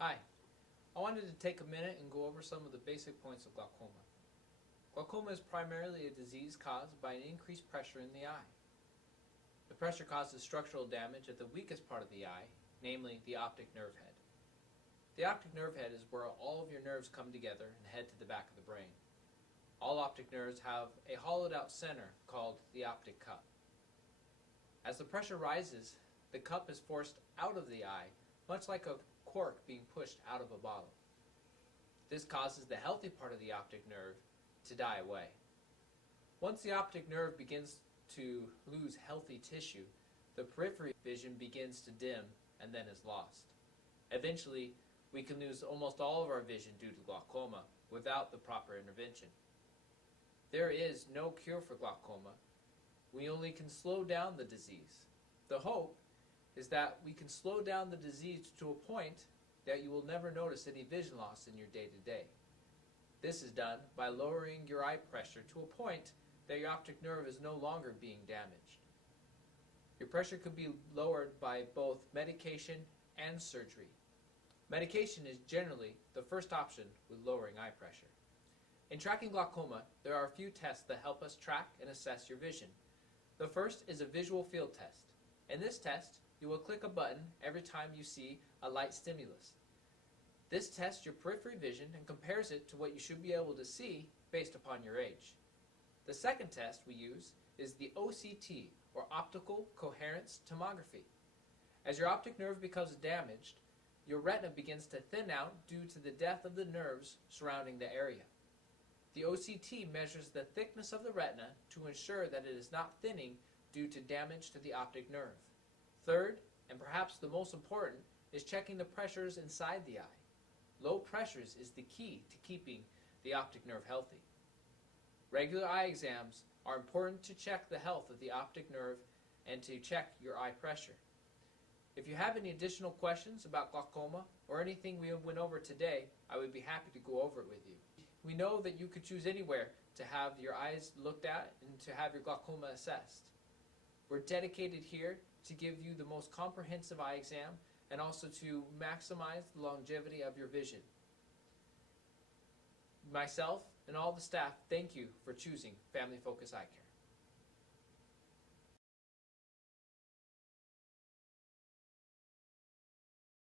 Hi, I wanted to take a minute and go over some of the basic points of glaucoma. Glaucoma is primarily a disease caused by an increased pressure in the eye. The pressure causes structural damage at the weakest part of the eye, namely the optic nerve head. The optic nerve head is where all of your nerves come together and head to the back of the brain. All optic nerves have a hollowed out center called the optic cup. As the pressure rises, the cup is forced out of the eye, much like a cork being pushed out of a bottle. This causes the healthy part of the optic nerve to die away. Once the optic nerve begins to lose healthy tissue, the periphery vision begins to dim and then is lost. Eventually, we can lose almost all of our vision due to glaucoma without the proper intervention. There is no cure for glaucoma. We only can slow down the disease. The hope is that we can slow down the disease to a point that you will never notice any vision loss in your day-to-day. This is done by lowering your eye pressure to a point that your optic nerve is no longer being damaged. Your pressure could be lowered by both medication and surgery. Medication is generally the first option with lowering eye pressure. In tracking glaucoma, there are a few tests that help us track and assess your vision. The first is a visual field test. In this test, you will click a button every time you see a light stimulus. This tests your periphery vision and compares it to what you should be able to see based upon your age. The second test we use is the OCT, or optical coherence tomography. As your optic nerve becomes damaged, your retina begins to thin out due to the death of the nerves surrounding the area. The OCT measures the thickness of the retina to ensure that it is not thinning due to damage to the optic nerve. Third, and perhaps the most important, is checking the pressures inside the eye. Low pressures is the key to keeping the optic nerve healthy. Regular eye exams are important to check the health of the optic nerve and to check your eye pressure. If you have any additional questions about glaucoma or anything we went over today, I would be happy to go over it with you. We know that you could choose anywhere to have your eyes looked at and to have your glaucoma assessed. We're dedicated here to give you the most comprehensive eye exam and also to maximize the longevity of your vision. Myself and all the staff thank you for choosing Family Focus Eye Care.